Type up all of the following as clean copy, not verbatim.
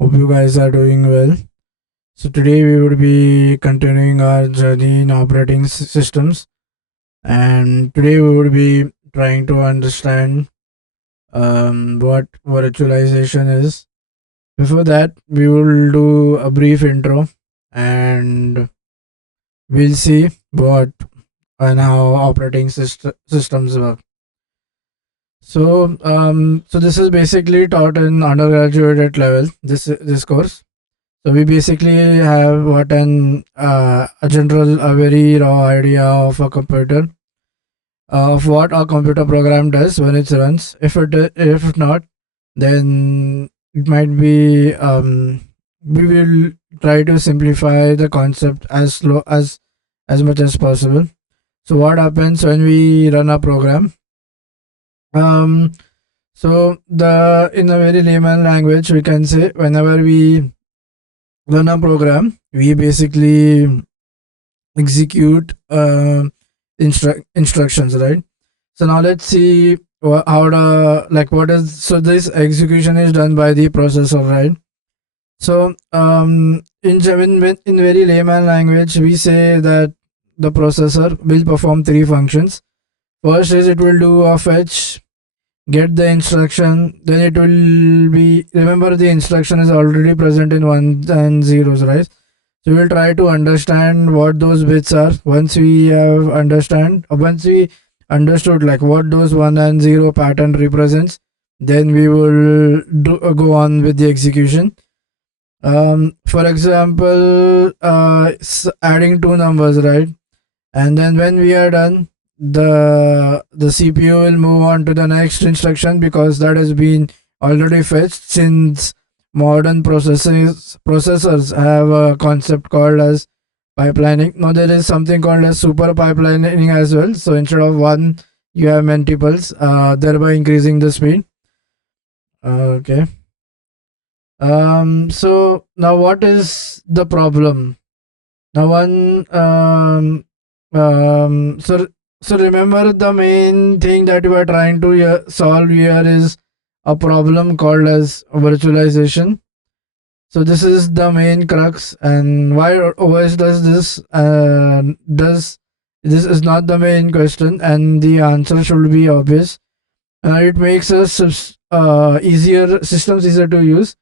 Hope you guys are doing well. So today we will be continuing our journey in operating systems, and today we will be trying to understand what virtualization is. Before that, we will do a brief intro, and we'll see what and how operating systems work. So this is basically taught in undergraduate level. This course. So we basically have what a general, a very raw idea of a computer, of what a computer program does when it runs. If not, then it might be we will try to simplify the concept as much as possible. So what happens when we run a program? Um, so the in a very layman language, we can say whenever we run a program, we basically execute instructions, right? So now let's see how the like what is so this execution is done by the processor, right? So in very layman language, we say that the processor will perform three functions. First is it will do a fetch, get the instruction, then it will be remember the instruction is already present in ones and zeros, right? So we'll try to understand what those bits are. Once we understood like what those one and zero pattern represents, then we will go on with the execution. For example, adding two numbers, right? And then when we are done, the CPU will move on to the next instruction because that has been already fetched, since modern processors have a concept called as pipelining. Now there is something called as super pipelining as well. So instead of one, you have multiples, thereby increasing the speed. Okay. So now what is the problem? Now one so remember the main thing that we are trying to solve here is a problem called as virtualization. So this is the main crux, and why OS does this? Does this is not the main question, and the answer should be obvious. It makes us easier systems easier to use.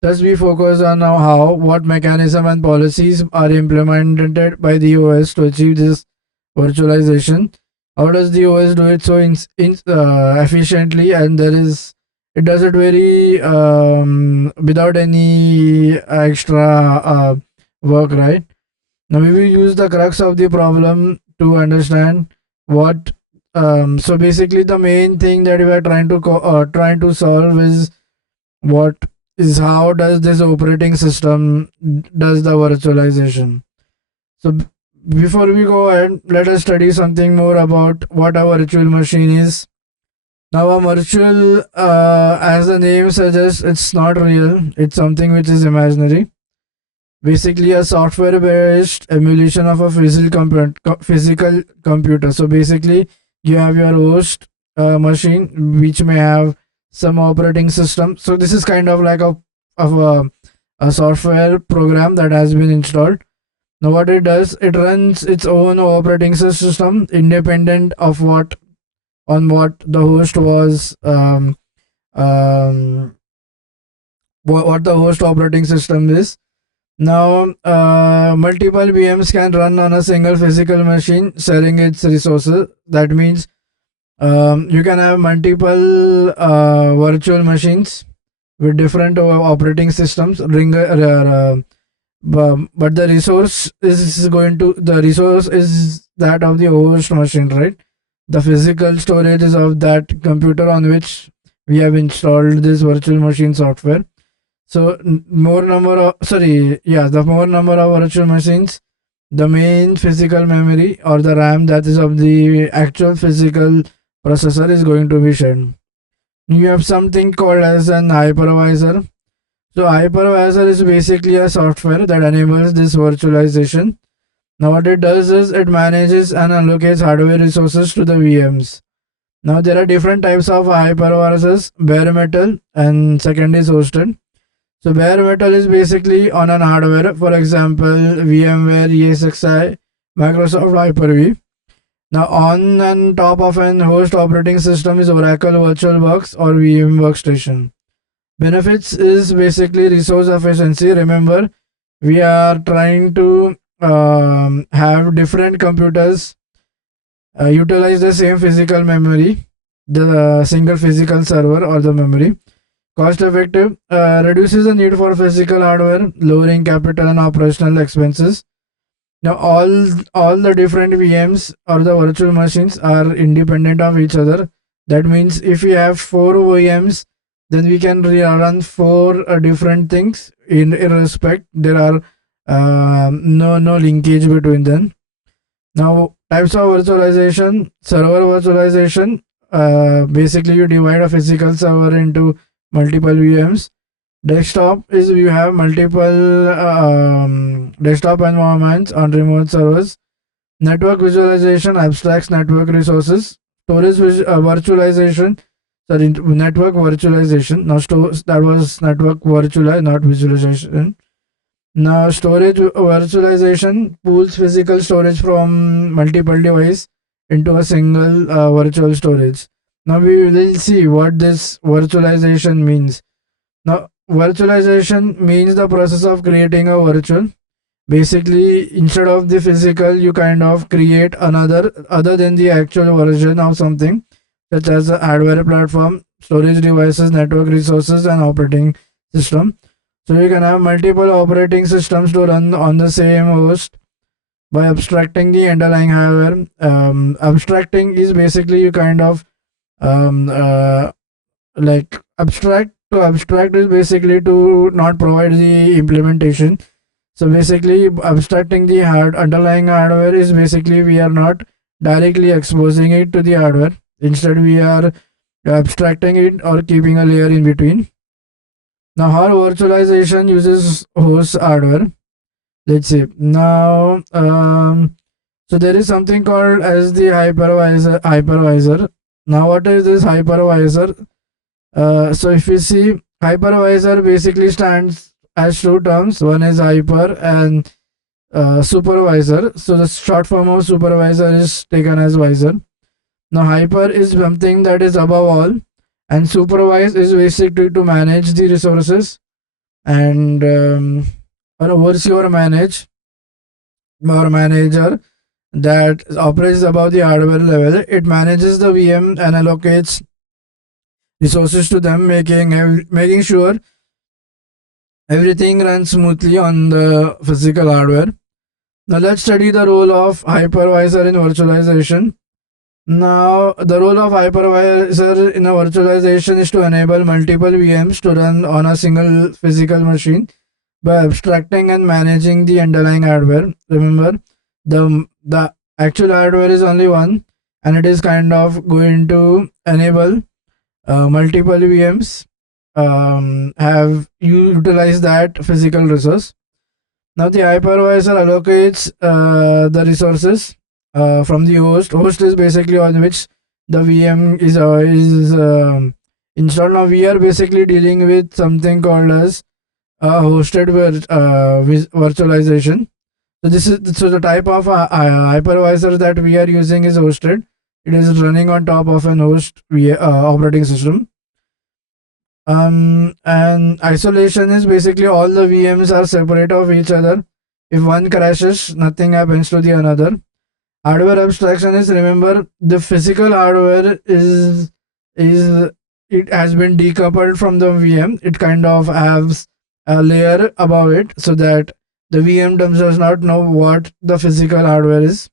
Thus, we focus on now how, what mechanism and policies are implemented by the OS to achieve this virtualization. How does the OS do it so efficiently, and it does it very without any extra work, right? Now we will use the crux of the problem to understand what. So basically, the main thing that we are trying to solve is what is how does this operating system does the virtualization. So before we go ahead, let us study something more about what a virtual machine is. Now a virtual, as the name suggests, it's not real, it's something which is imaginary. Basically a software based emulation of a physical computer. So basically you have your host machine which may have some operating system. So this is kind of like a software program that has been installed. Now what it does, it runs its own operating system independent of what the host was um, what the host operating system is. Now, multiple VMs can run on a single physical machine, sharing its resources. That means you can have multiple virtual machines with different operating systems. But the resource is that of the host machine, right? The physical storage is of that computer on which we have installed this virtual machine software. So the more number of virtual machines, the main physical memory or the RAM that is of the actual physical processor is going to be shared. You have something called as an hypervisor. So hypervisor is basically a software that enables this virtualization. Now what it does is it manages and allocates hardware resources to the VMs. Now there are different types of hypervisors: bare metal and second is hosted. So bare metal is basically on an hardware, for example, VMware, ESXi, Microsoft Hyper-V. Now, on and top of an host operating system is Oracle VirtualBox or VM Workstation. Benefits is basically resource efficiency. Remember, we are trying to have different computers utilize the same physical memory, the single physical server or the memory. Cost effective, reduces the need for physical hardware, lowering capital and operational expenses. Now all the different VMs or the virtual machines are independent of each other. That means if we have four VMs, then we can run four different things in respect. There are no linkage between them. Now types of virtualization, server virtualization. Basically, you divide a physical server into multiple VMs. Desktop is you have multiple desktop environments on remote servers. Network visualization abstracts network resources. Storage virtualization, sorry, network virtualization. Now, that was network virtualization, not visualization. Now, storage virtualization pools physical storage from multiple devices into a single virtual storage. Now, we will see what this virtualization means. Now, virtualization means the process of creating a virtual. Basically, instead of the physical, you kind of create another other than the actual version of something, such as a hardware platform, storage devices, network resources, and operating system. So you can have multiple operating systems to run on the same host by abstracting the underlying hardware. Abstracting is basically you kind of um, uh, like abstract to abstract is basically to not provide the implementation. So basically abstracting the underlying hardware is basically we are not directly exposing it to the hardware. Instead we are abstracting it or keeping a layer in between. Now how virtualization uses host hardware. Let's see. Now so there is something called as the hypervisor. Now what is this hypervisor? So if you see, hypervisor basically stands as two terms. One is hyper and supervisor. So the short form of supervisor is taken as visor. Now hyper is something that is above all, and supervise is basically to manage the resources and oversee or manage or manager that operates above the hardware level. It manages the VM and allocates resources to them, making sure everything runs smoothly on the physical hardware. Now let's study the role of hypervisor in virtualization. Now the role of hypervisor in a virtualization is to enable multiple VMs to run on a single physical machine by abstracting and managing the underlying hardware. Remember, the actual hardware is only one, and it is kind of going to enable multiple VMs have utilized that physical resource. Now the hypervisor allocates the resources from the host. Host is basically on which the VM is installed. Now we are basically dealing with something called as hosted virtualization. So this is so the type of hypervisor that we are using is hosted. It is running on top of an host operating system. And isolation is basically all the VMs are separate of each other. If one crashes, nothing happens to the another. Hardware abstraction is, remember, the physical hardware is it has been decoupled from the VM. It kind of has a layer above it so that the VM does not know what the physical hardware is.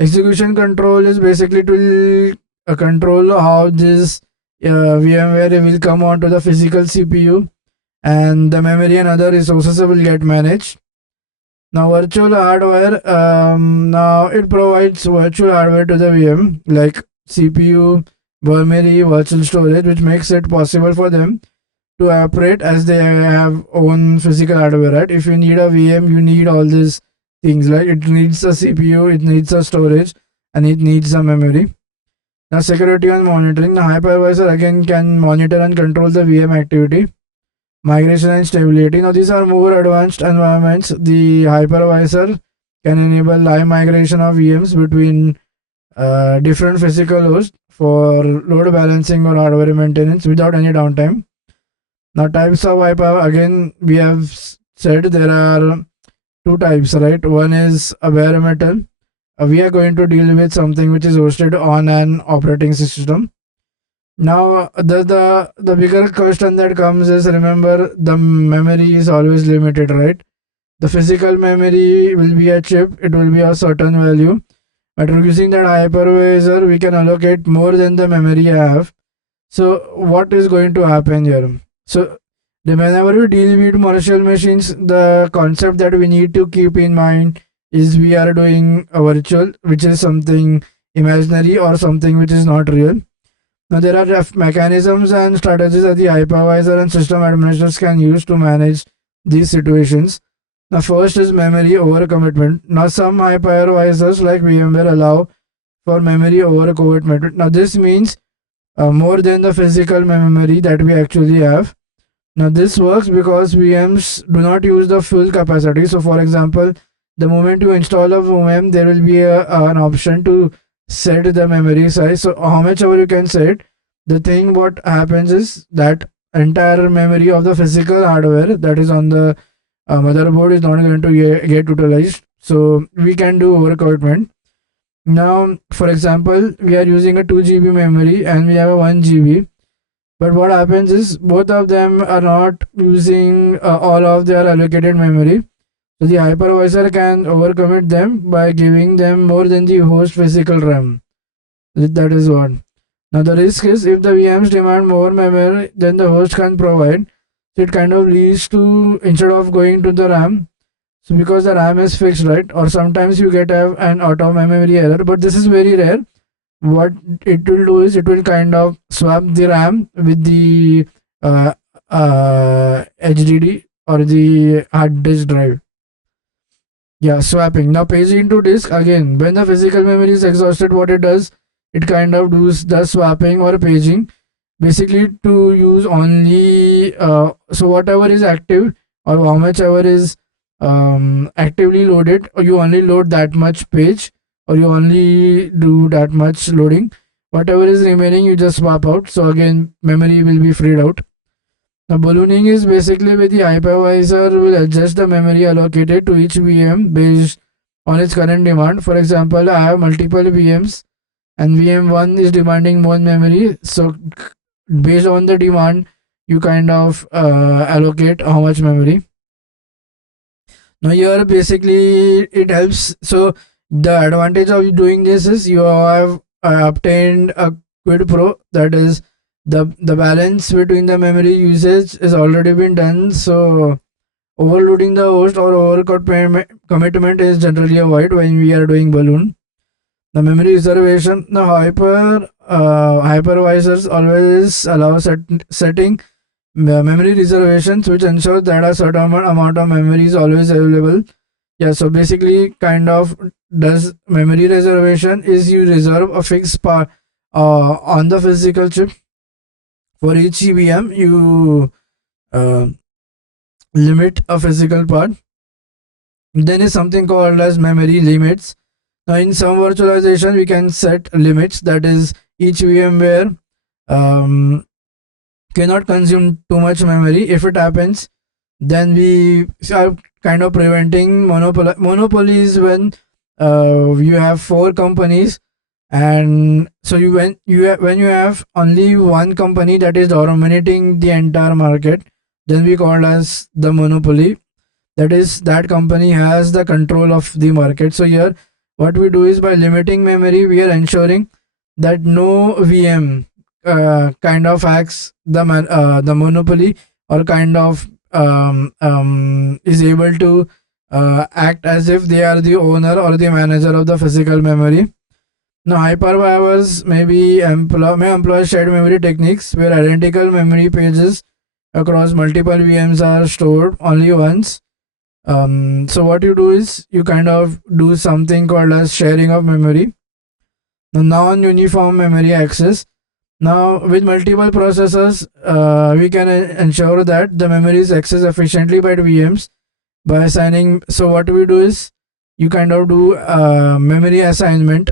Execution control is basically to control how this VMware will come onto the physical CPU, and the memory and other resources will get managed. Now virtual hardware, now it provides virtual hardware to the VM like CPU, memory, virtual storage, which makes it possible for them to operate as they have own physical hardware. Right? If you need a VM, you need all these things. Like it needs a CPU, it needs a storage, and it needs a memory. Now security and monitoring. The hypervisor again can monitor and control the VM activity. migration and stability. Now these are more advanced environments. The hypervisor can enable live migration of VMs between different physical hosts for load balancing or hardware maintenance without any downtime. Now types of hyper, again we have said there are two types, right? One is a bare metal. We are going to deal with something which is hosted on an operating system. Now the bigger question that comes is, remember, the memory is always limited, right? The physical memory will be a chip, it will be a certain value. But using that hypervisor, we can allocate more than the memory I have. So what is going to happen here? So whenever we deal with commercial machines, the concept that we need to keep in mind is we are doing a virtual, which is something imaginary or something which is not real. Now there are mechanisms and strategies that the hypervisor and system administrators can use to manage these situations. Now first is memory overcommitment. Now some hypervisors like VMware allow for memory overcommitment. Now this means more than the physical memory that we actually have. Now this works because VMs do not use the full capacity. So for example, the moment you install a VM, there will be an option to set the memory size. So how much ever you can set, the thing what happens is that entire memory of the physical hardware that is on the motherboard is not going to get utilized. So we can do overcommitment. Now, for example, we are using a 2 GB memory and we have a 1 GB. But what happens is both of them are not using all of their allocated memory. So the hypervisor can overcommit them by giving them more than the host physical RAM. That is what. Now the risk is if the VMs demand more memory than the host can provide, so it kind of leads to, instead of going to the RAM, so because the RAM is fixed, right? Or sometimes you get an auto memory error, but this is very rare. What it will do is it will kind of swap the RAM with the HDD or the hard disk drive. Yeah, swapping. Now paging to disk, again, when the physical memory is exhausted, what it does, it kind of does the swapping or paging, basically to use only so whatever is active or how much ever is actively loaded, or you only load that much page, or you only do that much loading. Whatever is remaining, you just swap out. So again, memory will be freed out. Now ballooning is basically where the hypervisor will adjust the memory allocated to each VM based on its current demand. For example, I have multiple VMs and VM1 is demanding more memory. So based on the demand, you kind of allocate how much memory. Now here basically it helps. So the advantage of doing this is you have obtained a quid pro, that is the balance between the memory usage is already been done. So overloading the host or commitment is generally avoided when we are doing balloon. The memory reservation, the hypervisors always allow setting memory reservations, which ensures that a certain amount of memory is always available. Yeah, so basically kind of does memory reservation is you reserve a fixed part on the physical chip. For each VM you limit a physical part. Then is something called as memory limits. Now in some virtualization we can set limits, that is each VMware cannot consume too much memory. If it happens, then we are kind of preventing monopoly. Monopoly is when you have four companies, and so when you have only one company that is dominating the entire market, then we call as the monopoly. That is, that company has the control of the market. So here what we do is, by limiting memory, we are ensuring that no VM kind of acts the monopoly, or kind of is able to act as if they are the owner or the manager of the physical memory. Now hypervisors may employ shared memory techniques where identical memory pages across multiple VMs are stored only once. So what you do is you kind of do something called as sharing of memory. Now non-uniform memory access. Now, with multiple processors, we can ensure that the memory is accessed efficiently by the VMs by assigning. So, what we do is you kind of do memory assignment,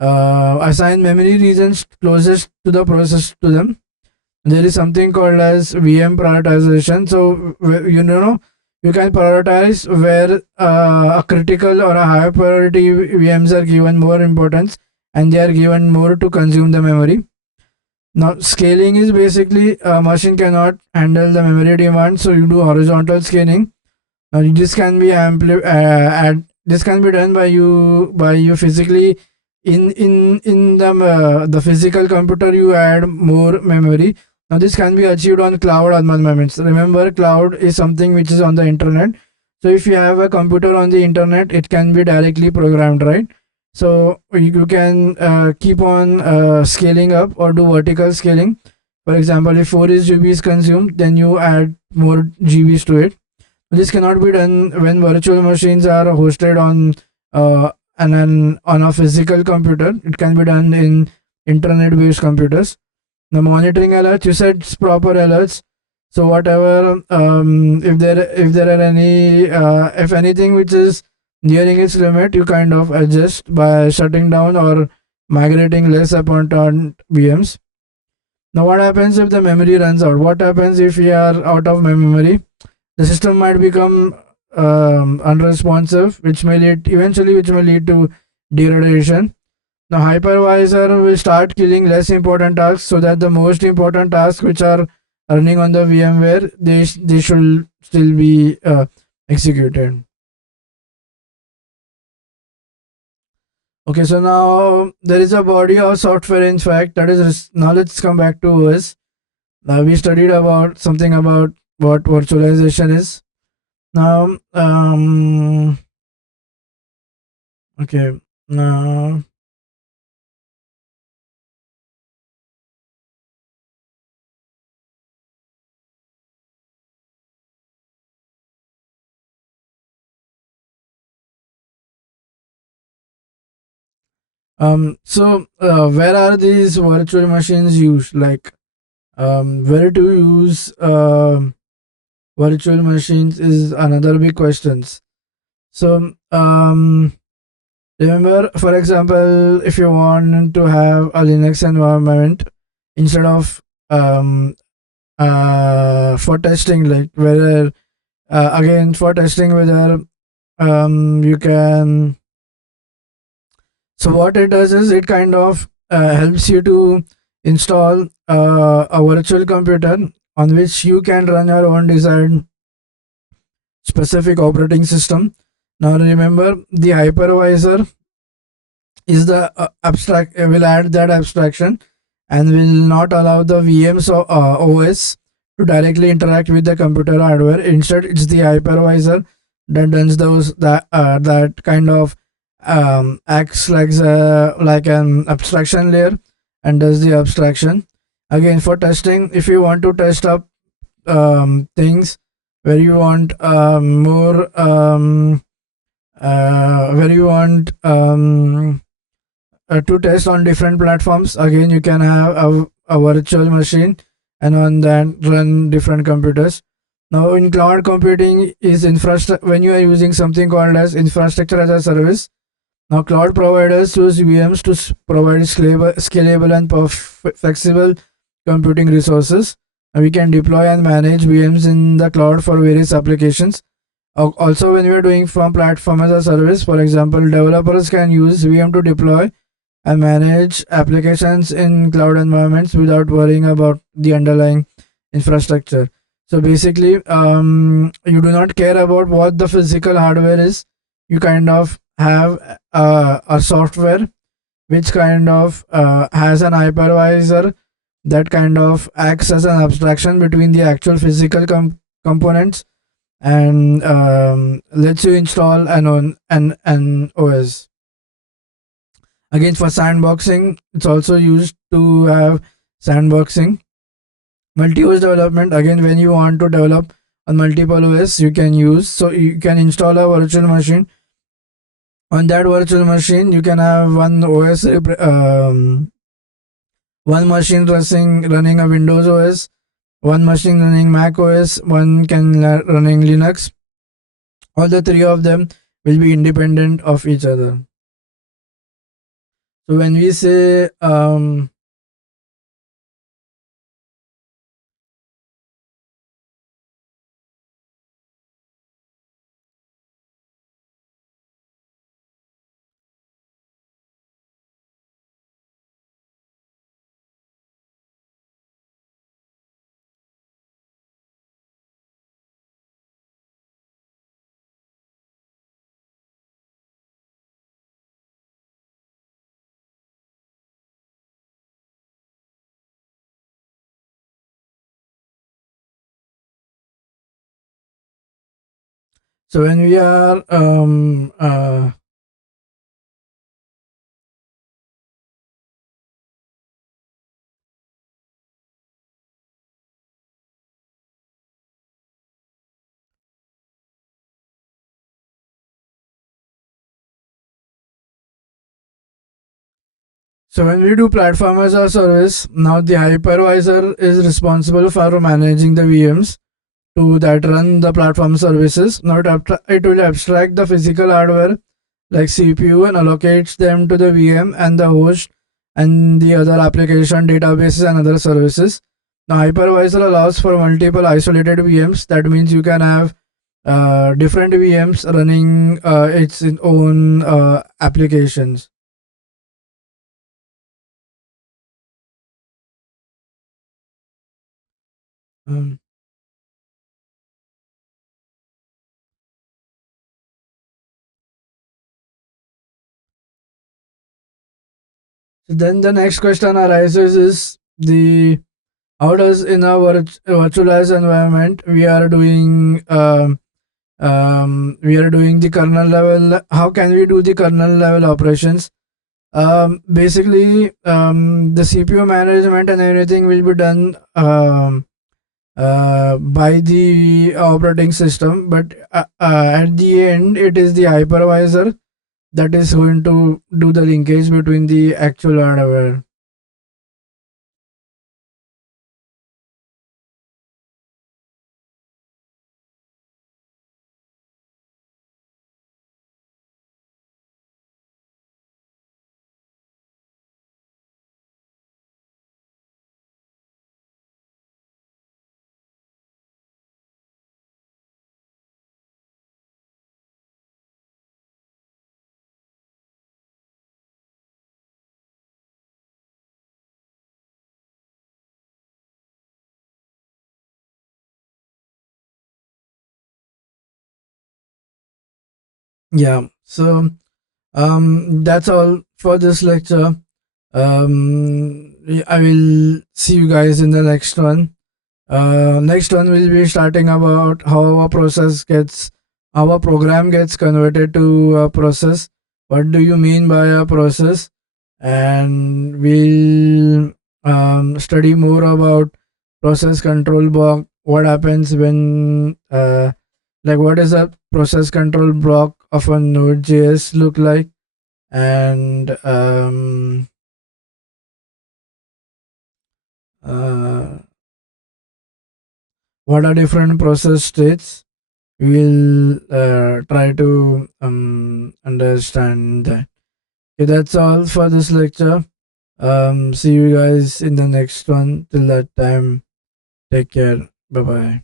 assign memory regions closest to the process to them. There is something called as VM prioritization. So, you know, you can prioritize where a critical or a high priority VMs are given more importance and they are given more to consume the memory. Now, scaling is basically a machine cannot handle the memory demand, so you do horizontal scaling. Now, this can be this can be done by you physically in the physical computer. You add more memory. Now, this can be achieved on cloud environments. Remember, cloud is something which is on the internet. So, if you have a computer on the internet, it can be directly programmed, right? So you can keep on scaling up or do vertical scaling. For example, if 4 is GB is consumed, then you add more GBs to it. This cannot be done when virtual machines are hosted on on a physical computer. It can be done in internet-based computers. The monitoring alerts, you said proper alerts. So whatever, if there are any if anything which is nearing its limit, you kind of adjust by shutting down or migrating less important VMs. Now, what happens if the memory runs out? What happens if we are out of memory? The system might become unresponsive, which may lead eventually, which may lead to degradation. The hypervisor will start killing less important tasks, so that the most important tasks which are running on the VMware, they should still be executed. Okay, so now there is a body of software. In fact, that is now let's come back to OS. Now we studied about something about what virtualization is. Now, okay, now so where are these virtual machines used? Like, where to use virtual machines is another big questions. So, remember, for example, if you want to have a Linux environment instead of for testing, like whether again for testing whether you can. So what it does is it kind of helps you to install a virtual computer on which you can run your own desired specific operating system. Now remember, the hypervisor is the abstract will add that abstraction and will not allow the VMs or OS to directly interact with the computer hardware. Instead, it's the hypervisor that does that kind of acts like an abstraction layer and does the abstraction. Again, for testing, if you want to test up things where you want more where you want to test on different platforms, again you can have a virtual machine and on that run different computers. Now in cloud computing is infrastructure, when you are using something called as infrastructure as a service. Now cloud providers use VMs to provide scalable and flexible computing resources. We can deploy and manage VMs in the cloud for various applications. Also, when we are doing from platform as a service, for example, developers can use VM to deploy and manage applications in cloud environments without worrying about the underlying infrastructure. So basically, you do not care about what the physical hardware is. You kind of have a software which kind of has an hypervisor that kind of acts as an abstraction between the actual physical components and lets you install an OS. Again, for sandboxing, it's also used to have sandboxing. Multi-OS development, again, when you want to develop on multiple OS, you can use, so you can install a virtual machine. On that virtual machine, you can have one OS One machine running a Windows OS, one machine running Mac OS, one running Linux. All the three of them will be independent of each other. So when we say so when we are so when we do platform as a service, now the hypervisor is responsible for managing the VMs to that run the platform services. Now it will abstract the physical hardware like CPU and allocates them to the VM and the host and the other application databases and other services. Now hypervisor allows for multiple isolated VMs. That means you can have different VMs running its own applications. Um, so then the next question arises is the how does in a virtualized environment we are doing the kernel level, how can we do the kernel level operations. Basically the CPU management and everything will be done by the operating system, but at the end it is the hypervisor that is going to do the linkage between the actual hardware. Yeah, so that's all for this lecture. I will see you guys in the next one. Next one will be starting about how a process gets, how a program gets converted to a process. What do you mean by a process? And we'll study more about process control block. What happens when, like, what is a process control block of a Node.js look like? And uh, what are different process states? We'll try to understand that. Okay, that's all for this lecture. See you guys in the next one. Till that time, take care. Bye bye.